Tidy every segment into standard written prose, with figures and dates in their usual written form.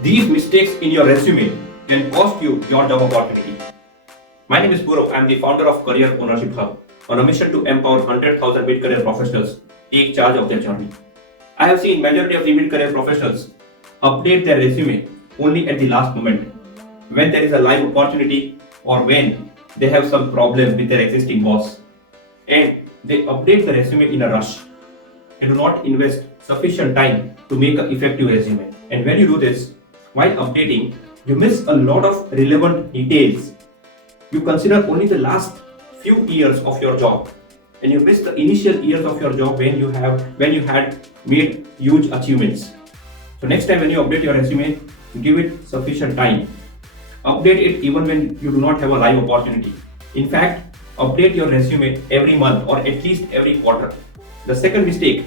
These mistakes in your resume can cost you your job opportunity. My name is Purav. I am the founder of Career Ownership Hub on a mission to empower 100,000 mid-career professionals take charge of their journey. I have seen majority of the mid-career professionals update their resume only at the last moment when there is a live opportunity or when they have some problem with their existing boss, and they update the resume in a rush and do not invest sufficient time to make an effective resume. And when you do this, while updating, you miss a lot of relevant details. You consider only the last few years of your job, and you miss the initial years of your job when you had made huge achievements. So next time when you update your resume, give it sufficient time. Update it even when you do not have a live opportunity. In fact, update your resume every month or at least every quarter. The second mistake,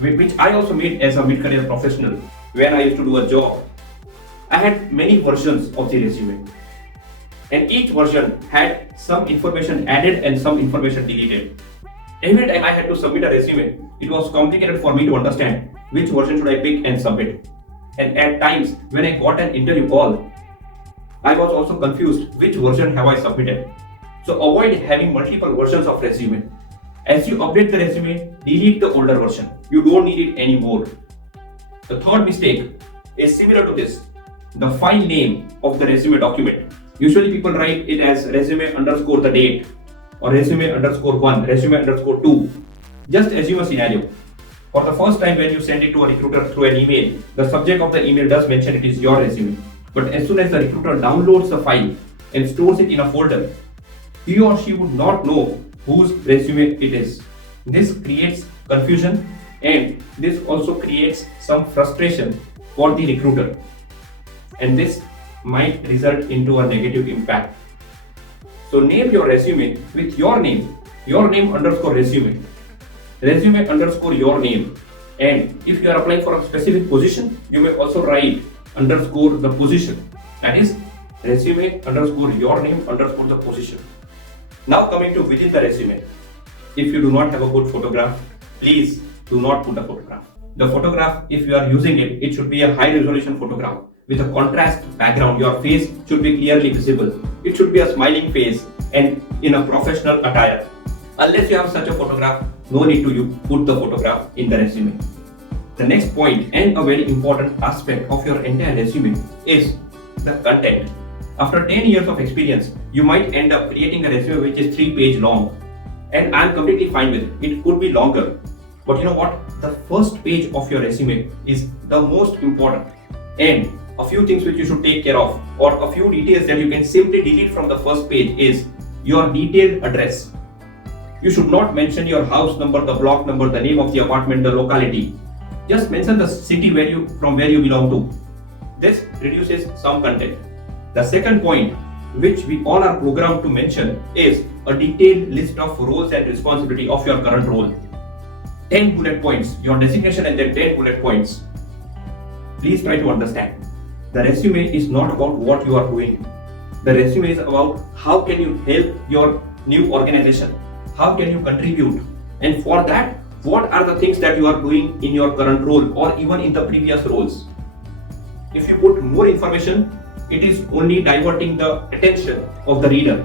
which I also made as a mid-career professional, when I used to do a job, I had many versions of the resume, and each version had some information added and some information deleted. Every time I had to submit a resume, it was complicated for me to understand which version should I pick and submit. And at times, when I got an interview call, I was also confused which version have I submitted. So avoid having multiple versions of resume. As you update the resume, delete the older version. You don't need it anymore. The third mistake is similar to this. The file name of the resume document. Usually people write it as resume underscore the date or resume underscore 1, resume underscore 2. Just assume a scenario. For the first time when you send it to a recruiter through an email, the subject of the email does mention it is your resume. But as soon as the recruiter downloads the file and stores it in a folder, he or she would not know whose resume it is. This creates confusion, and this also creates some frustration for the recruiter. And this might result into a negative impact. So name your resume with your name underscore resume underscore your name. And if you are applying for a specific position, you may also write underscore the position. That is resume underscore your name underscore the position. Now coming to within the resume. If you do not have a good photograph, please do not put a photograph. The photograph, if you are using it, it should be a high resolution photograph with a contrast background. Your face should be clearly visible. It should be a smiling face and in a professional attire. Unless you have such a photograph, no need to you put the photograph in the resume. The next point and a very important aspect of your entire resume is the content. After 10 years of experience, you might end up creating a resume which is 3-page long. And I'm completely fine with it. It could be longer. But you know what? The first page of your resume is the most important. And a few things which you should take care of, or a few details that you can simply delete from the first page, is your detailed address. You should not mention your house number, the block number, the name of the apartment, the locality. Just mention the city from where you belong to. This reduces some content. The second point, which we all are programmed to mention, is a detailed list of roles and responsibility of your current role. 10 bullet points, your designation, and then 10 bullet points. Please try to understand. The resume is not about what you are doing. The resume is about how can you help your new organization? How can you contribute? And for that, what are the things that you are doing in your current role or even in the previous roles? If you put more information, it is only diverting the attention of the reader.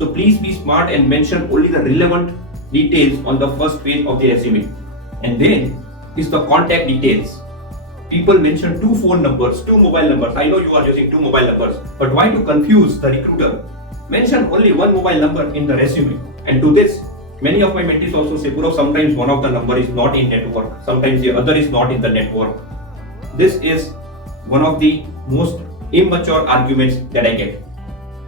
So please be smart and mention only the relevant details on the first page of the resume. And then is the contact details. People mention 2 phone numbers, 2 mobile numbers. I know you are using 2 mobile numbers, but why to confuse the recruiter? Mention only 1 mobile number in the resume. And to this, many of my mentees also say, Purav, sometimes one of the number is not in network, sometimes the other is not in the network. This is one of the most immature arguments that I get.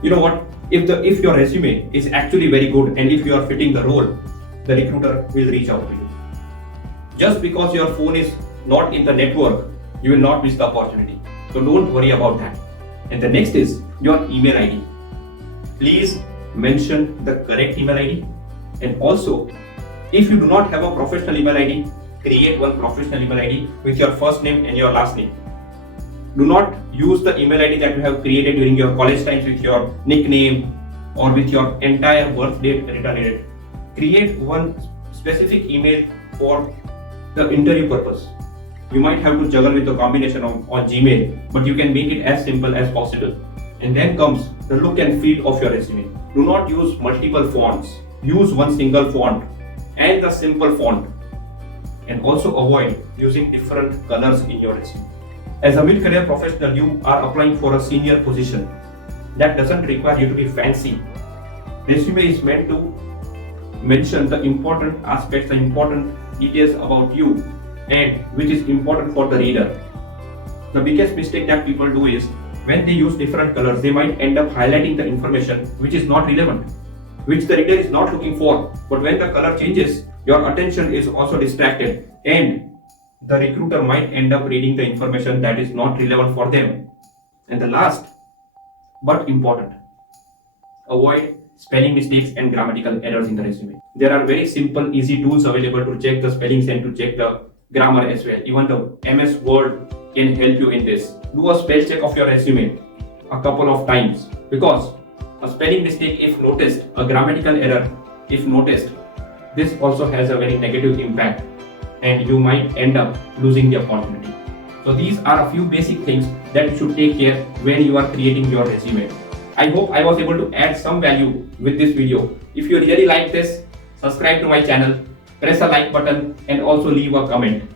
You know what? If your resume is actually very good and if you are fitting the role, the recruiter will reach out to you. Just because your phone is not in the network, you will not miss the opportunity. So don't worry about that. And the next is your email ID. Please mention the correct email ID. And also, if you do not have a professional email ID, create one professional email ID with your first name and your last name. Do not use the email ID that you have created during your college times with your nickname or with your entire birth date written in it. Create one specific email for the interview purpose. You might have to juggle with the combination on Gmail, but you can make it as simple as possible. And then comes the look and feel of your resume. Do not use multiple fonts. Use one single font and the simple font. And also avoid using different colors in your resume. As a mid-career professional, you are applying for a senior position. That doesn't require you to be fancy. Resume is meant to mention the important aspects, the important details about you, and which is important for the reader. The biggest mistake that people do is when they use different colors, they might end up highlighting the information which is not relevant, which the reader is not looking for. But when the color changes, your attention is also distracted, and the recruiter might end up reading the information that is not relevant for them. And the last but important, avoid spelling mistakes and grammatical errors in the resume. There are very simple, easy tools available to check the spellings and to check the grammar as well. Even the MS Word can help you in this. Do a spell check of your resume a couple of times, because a spelling mistake, if noticed, a grammatical error, if noticed, this also has a very negative impact, and you might end up losing the opportunity. So these are a few basic things that you should take care when you are creating your resume. I hope I was able to add some value with this video. If you really like this, subscribe to my channel, press the like button, and also leave a comment.